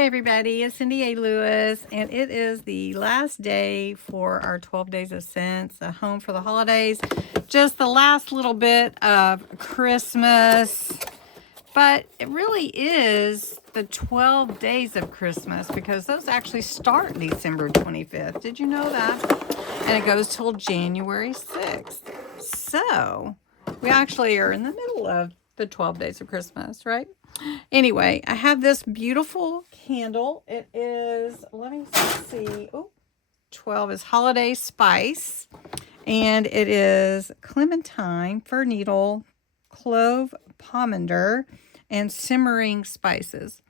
Hey everybody, it's Cindy A. Lewis, and it is the last day for our 12 Days of Scents, a home for the holidays. Just the last little bit of Christmas, but it really is the 12 days of Christmas because those actually start December 25th. Did you know that? And it goes till January 6th. So we actually are in the middle of the 12 days of Christmas, right? Anyway, I have this beautiful candle. It is, let me see, 12 is Holiday Spice, and it is clementine, fir needle, clove pomander, and simmering spices.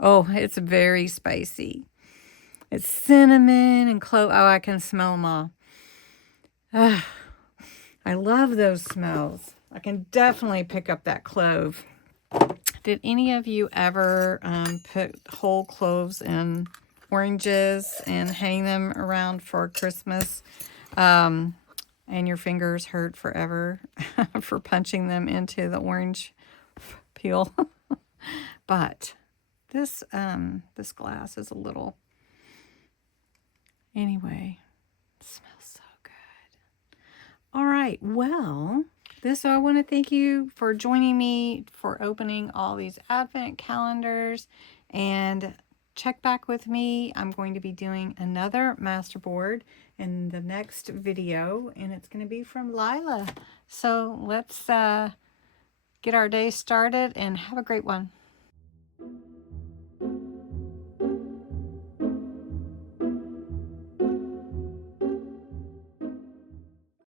Oh, it's very spicy. It's cinnamon and clove. Oh, I can smell them all. I love those smells. I can definitely pick up that clove. Did any of you ever put whole cloves in oranges and hang them around for Christmas? And your fingers hurt forever for punching them into the orange peel. But this glass is a little... Anyway, it smells so good. All right, well... I want to thank you for joining me for opening all these advent calendars, and check back with me. I'm going to be doing another masterboard in the next video, and it's going to be from Lila. So let's get our day started and have a great one.